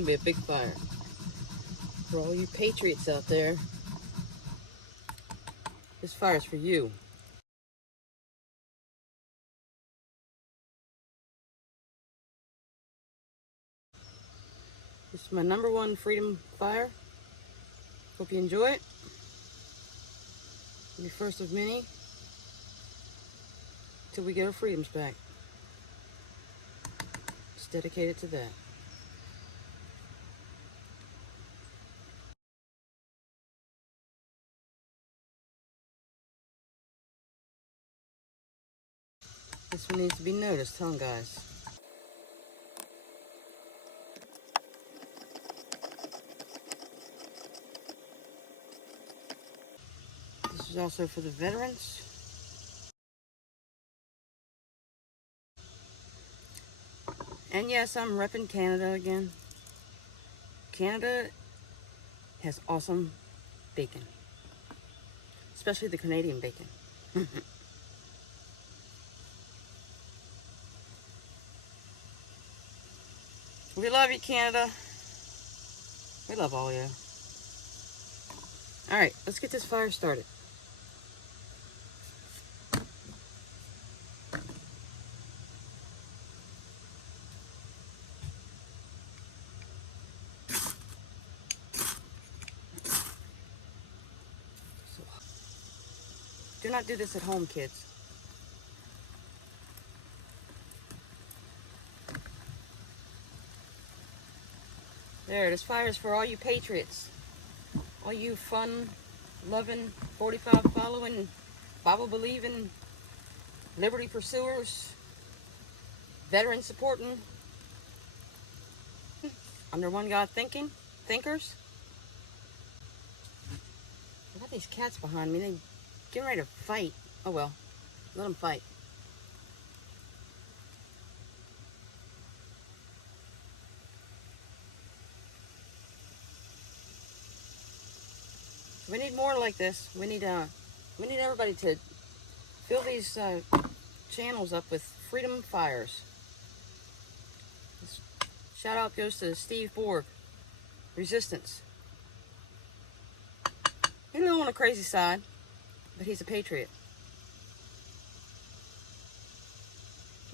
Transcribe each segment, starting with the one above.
gonna be a big fire. For all you patriots out there, this fire's for you. This is my #1 freedom fire. Hope you enjoy it. It'll be first of many till we get our freedoms back. It's dedicated to that. This one needs to be noticed, huh, guys? This is also for the veterans. And yes, I'm repping Canada again. Canada has awesome bacon. Especially the Canadian bacon. We love you, Canada. We love all you. Alright, let's get this fire started. Do not do this at home, kids. There, this fire is for all you patriots. All you fun-loving, 45-following, Bible-believing, liberty pursuers, veteran-supporting, under one God thinkers. I got these cats behind me. They're getting ready to fight. Oh well, let them fight. We need more like this. We need everybody to fill these channels up with freedom fires. This shout out goes to Steve Borg, Resistance. He's a little on the crazy side, but he's a patriot.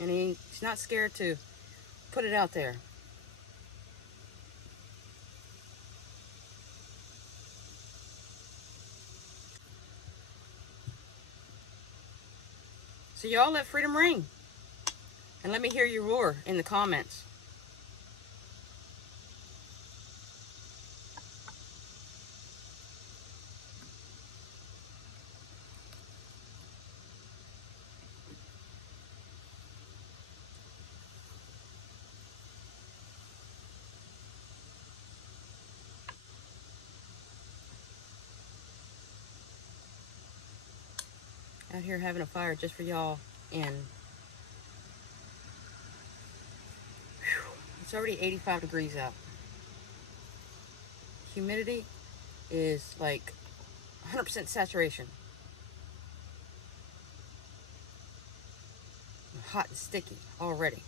And he's not scared to put it out there. So y'all let freedom ring. And let me hear you roar in the comments. Out here having a fire just for y'all, and it's already 85 degrees out. Humidity is like 100% saturation. Hot and sticky already.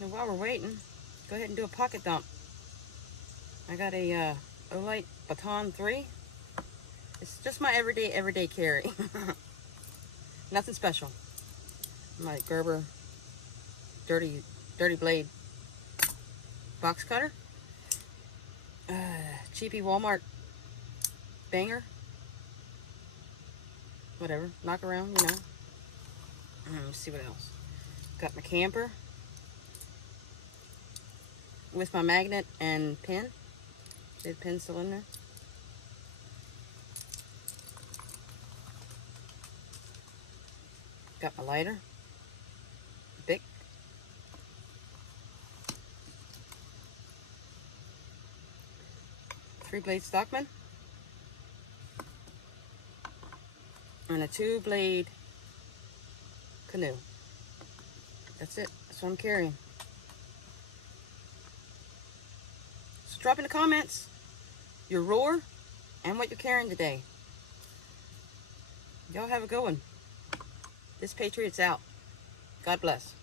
And while we're waiting, go ahead and do a pocket dump. I got a Olight Baton 3. It's just my everyday carry. Nothing special. My Gerber dirty blade box cutter. Cheapy Walmart banger. Whatever, knock around, you know. Let's see what else. Got my camper with my magnet and pin. The pin's still in there. Got my lighter, Bic, 3-blade Stockman, and a 2-blade canoe. That's it. That's what I'm carrying. So drop in the comments your roar and what you're carrying today. Y'all have a good one. This Patriots out. God bless.